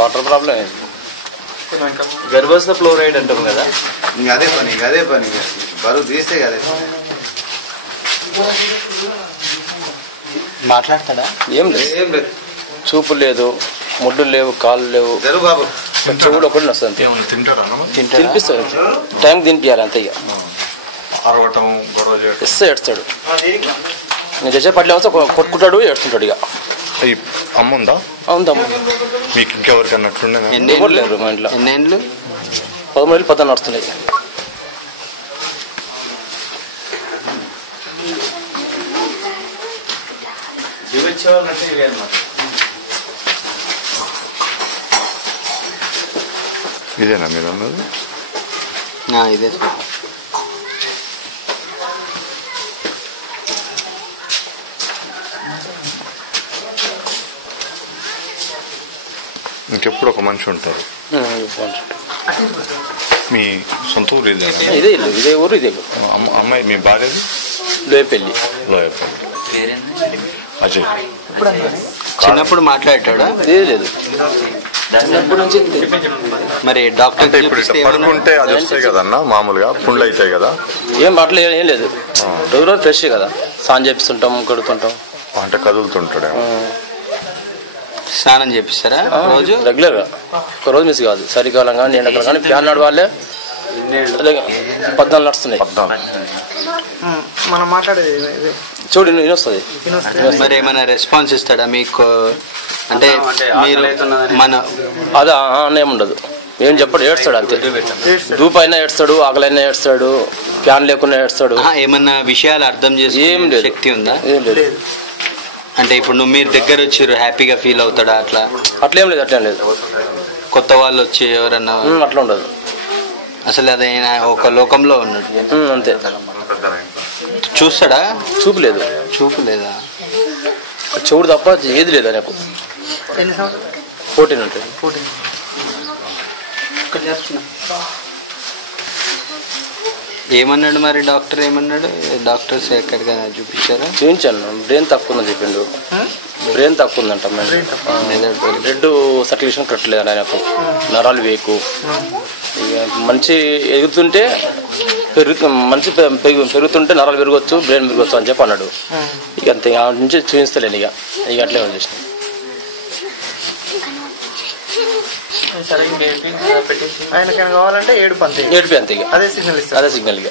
Water problem గర్భస్థ fluoride అంటాం కదా, అదే పని బరువు తీస్తే అదే మాట్లాడతాడా. ఏం లేదు, చూపు లేదు, ముడ్డులు లేవు, కాళ్ళు లేవు, బాబు చెవుడు ఒకటి వస్తుంది. తినిపిస్తాడు, టైంకి తినిపించాలి అంతే. ఇక ఇస్తే ఏడుస్తాడు, నేను చేసే పట్ల కొట్టుకుంటాడు, ఏడుస్తుంటాడు. ఇక అమ్మ ఉందా? ఉందమ్మ. మీకు ఇంకెవరికన్నా ఎవరు లేరు మా ఇంట్లో. 13 ఏళ్ళు 14 నడుస్తున్నాయి. ఇదేనా మీరు అన్నది? ఇదే ఇంకెప్పుడు ఒక మనిషి ఉంటారు. మీ సొంత ఊరు ఇదే? ఇదే ఇల్లు, ఇదే ఊరు, ఇదే అమ్మాయి మీ భార్యది? లోయపల్లి. అజయ్. చిన్నప్పుడు మాట్లాడతాడా? లేదు, చిన్నప్పటి నుంచి. మరి డాక్టర్ ఇప్పుడు పడుకుంటే అది వస్తాయి కదన్నా, మామూలుగా పుండ్లు అవుతాయి కదా? ఏం మాటలు ఏం లేదు, రోజు ఫ్రెష్ కదా. స్నానం చేపిస్తుంటాం, కడుతుంటాం. అంటే కదులుతుంటాడు. స్నానం చేపిస్తారా రోజు? రెగ్యులర్ గా, ఒక రోజు మిస్ కాదు. చలికాలం కానీ ఎండాకాలం కానీ ఫ్యాన్ నడవాలే. 14 నడుస్తున్నాయి. మనం మాట్లాడేది చూడు వస్తుంది. మరి ఏమైనా రెస్పాన్స్ ఇస్తాడా మీకు? అంటే మీరు మన అదా ఏముండదు, ఏం చెప్పడు, ఏడుస్తాడు అంతే. దూపైనా ఏడుస్తాడు, ఆకలైనా ఏడుస్తాడు, ఫ్యాన్ లేకుండా ఏడుస్తాడు. ఏమన్నా విషయాలు అర్థం చేసి ఏం లేదు, శక్తి ఉందా? ఏం లేదు. అంటే ఇప్పుడు నువ్వు మీరు దగ్గర వచ్చి హ్యాపీగా ఫీల్ అవుతాడా? అట్లేం లేదు, అట్లేం లేదు. కొత్త వాళ్ళు వచ్చి ఎవరన్నా అట్లా ఉండదు. అసలు అది ఒక లోకంలో ఉన్నాడు అంతే. చూస్తాడా? చూపు లేదు. చూపు లేదా? చెవుడు తప్ప ఏది లేదా నాకు. 14 ఉంటుంది. ఏమన్నాడు మరి డాక్టర్? ఏమన్నాడు డాక్టర్స్? ఎక్కడికి చూపించారా? చూపించాను, బ్రెయిన్ తక్కువ ఉందని చెప్పిండు. బ్రెయిన్ తక్కువ ఉందంట. బ్లడ్ సర్క్యులేషన్ కరెక్ట్ లేదండి ఆయనకు. నరాలు వేకు. ఇక మంచి ఎగురుతుంటే మంచి పెరుగుతుంటే నరాలు పెరగవచ్చు, బ్రెయిన్ పెరగవచ్చు అని చెప్పి అన్నాడు. ఇక అంతే, నుంచి చూపిస్తలేను. ఇక అట్లే చేసిన. ఆయనకైనా కావాలంటే ఏడుపు అంతే. ఇక అదే సిగ్నల్ ఇక